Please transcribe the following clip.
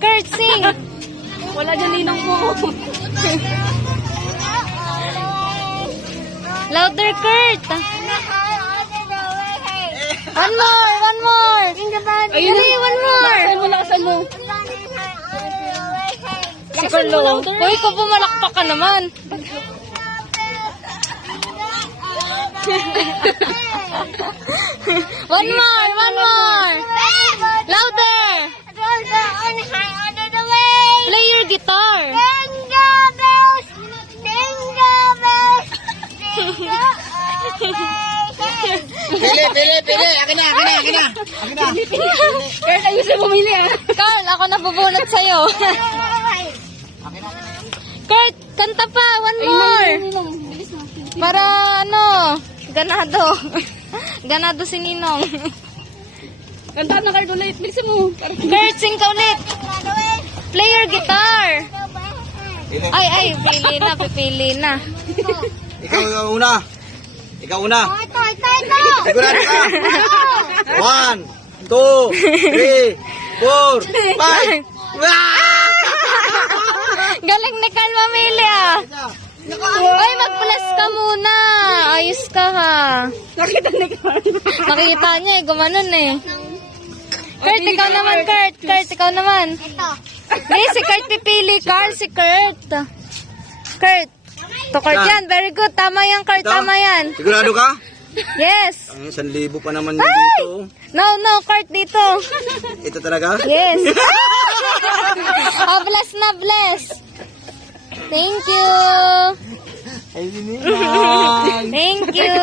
Kurt, sing. Wala dyan ninang mo. Louder, Kurt. One more, one more. Ayun, Dali, one more. Lakasan mo. Si Carlo. Uy, ko pumalakpak ka naman. One more, one more. Louder. Play your guitar. Pili. Akin na. Kurt, ayusin mo pumili ah. Carl, ako nabubunot sa'yo. Kurt, kanta pa. One more. Para ano, ganado. Ganado si Ninong. Kantaan na Kurt ulit. Bilisan mo. Kurt, sing ka ulit. Play your guitar. Ay, pipili na. Ikaw una. Sigurado ka. 1, 2, 3, 4, 5. Galing ni Carl mamili ah. Ay, mag-plus ka muna. Ayos ka ha. Nakita ni Kurt. Nakita niya eh, gumanon eh. Kurt, ikaw naman, Kurt. Kurt, ikaw naman. Hindi, si Kurt pipili. Carl, si Kurt. Kurt. To Kurt yan. Very good. Tama yan, Kurt. Tama yan. Sigurado ka? Yes. Ang 1,000 pa naman yun dito. No, Kurt, dito. Ito talaga? Yes. Oh, bless na, bless. Thank you. Ay, Ninang. Thank you.